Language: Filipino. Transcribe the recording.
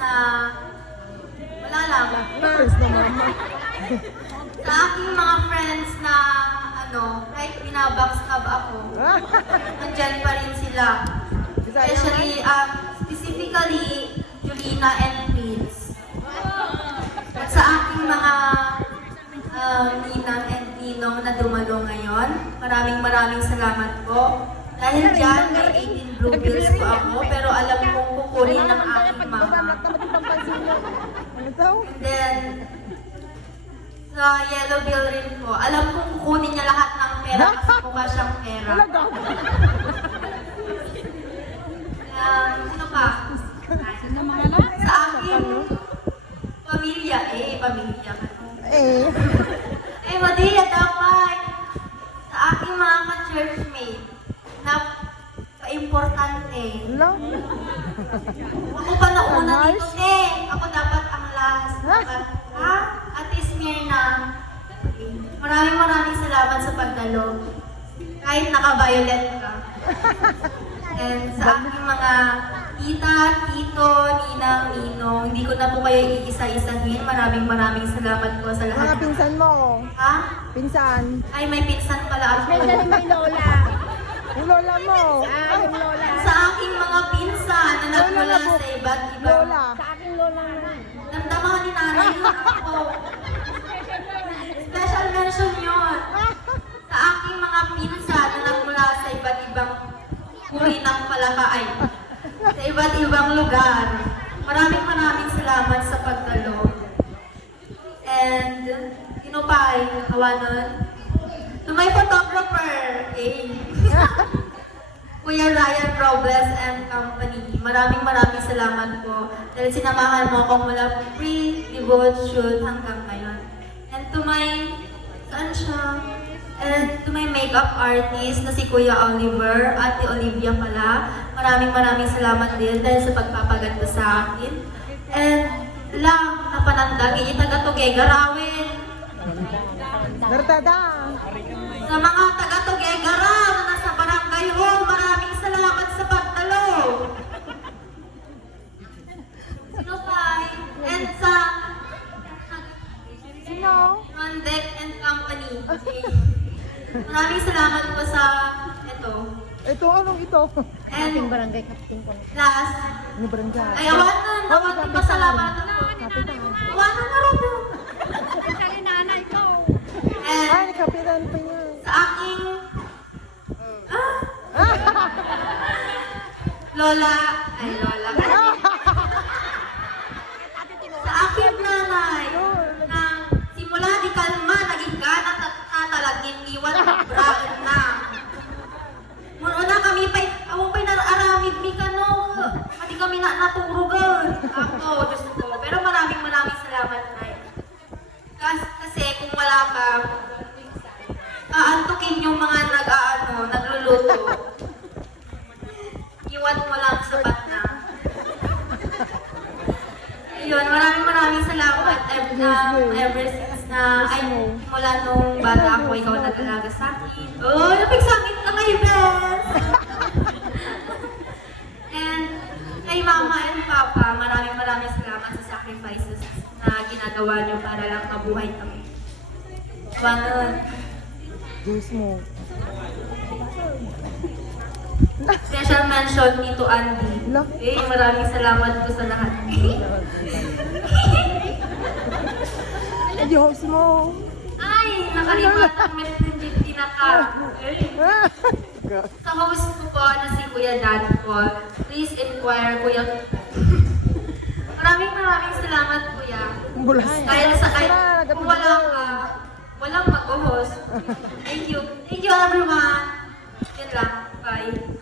na wala lang. Sa aking mga friends na kahit binabackstab ako, nandyan pa rin sila. Especially, specifically, Julina and Prince. At sa aking mga ninang and ninong na dumalo ngayon, maraming salamat po. Dahil dyan, may 18 blue bills po ako, pero alam kong kukunin ng aking mama. And then, sa yellow bill rin po, alam kong kukunin niya lahat ng pera kasi mukha siyang pera. Sino pa? Sa aking pamilya, pamilya. Madia, damay. Sa aking mga ka-churchmate, na pa-importante. Ako pa nauna dito, ako dapat ang last. Ha? Ate Smirna, maraming salamat sa pagdalo. Kahit naka-violet ka. And sa aking mga tita, tito, ninang, ninong, hindi ko na po kayo iisa-isahin. Maraming salamat po sa lahat. Mga pinsan mo. Ha? Pinsan. Ay, may pinsan pala ako. May lola. Yung lola mo. Yung lola. Sa aking mga pinsan na nagmula sa iba't ibang... Lola. Sa aking lola naman. Damdaman ni nanay yun ako. Special mention yun. Sa aking mga pinsan na nagmula sa iba't ibang uri ng palakaay. Sa iba't ibang lugar. Maraming salamat sa pagdalo. And, sino pa ay kawanan? To my photographer, Kuya Ryan Robles and Company. Maraming salamat po. Dahil sinamahan mo ako mula pre-debut shoot hanggang ngayon. And to my, saan siya? And to my makeup artist na si Kuya Oliver, Ate Olivia pala. Maraming salamat din dahil sa pagpapaganda sa akin. And lang, napanandang, taga-Tugega Rawin. Bertada. Sa mga taga-Tugega Raw na nasa barangay hall, maraming salamat sa pagdalo. Sino pa? And sa Sino? Rondek and Company. Maraming salamat po sa ito. Ito, anong ito? And Barangay Captain ko. last, Ano barangay? ay awanan pa salamatan po. Awanan na rin po. Sa nanay ko. And Ay, kapitan pa niya. sa aking Lola, sa aking nanay, na simula di kalma, naging ganat at tatalagin, iwan at braan na. Muna kami pa'y, awang pa'y nararamid mi ka no, hindi kami naturugan. Ako, Diyos ko. Pero maraming salamat na. Kasi kung wala ka, aantukin yung mga nagluluto. Iwan mo lang sapat na. Ayun, maraming salamat ever since na, mula nung bata ako, ikaw nag-alaga sa akin. Oh, napigsakit ka ngayon, best! And kay Mama and Papa, maraming salamat sa sacrifices na ginagawa niyo para lang mabuhay kami. Wanon. Juice mo. Special mention Tito Andy. Maraming salamat po sa lahat. Juice mo. Ay, nakalimutan mo hindi pinaka. Sa host ko po na si Kuya Dan Paul, please inquire Kuya. Maraming salamat Kuya. Bulas. Dahil sa kung wala ka, walang mag-host. Thank you everyone. Yan lang. Bye.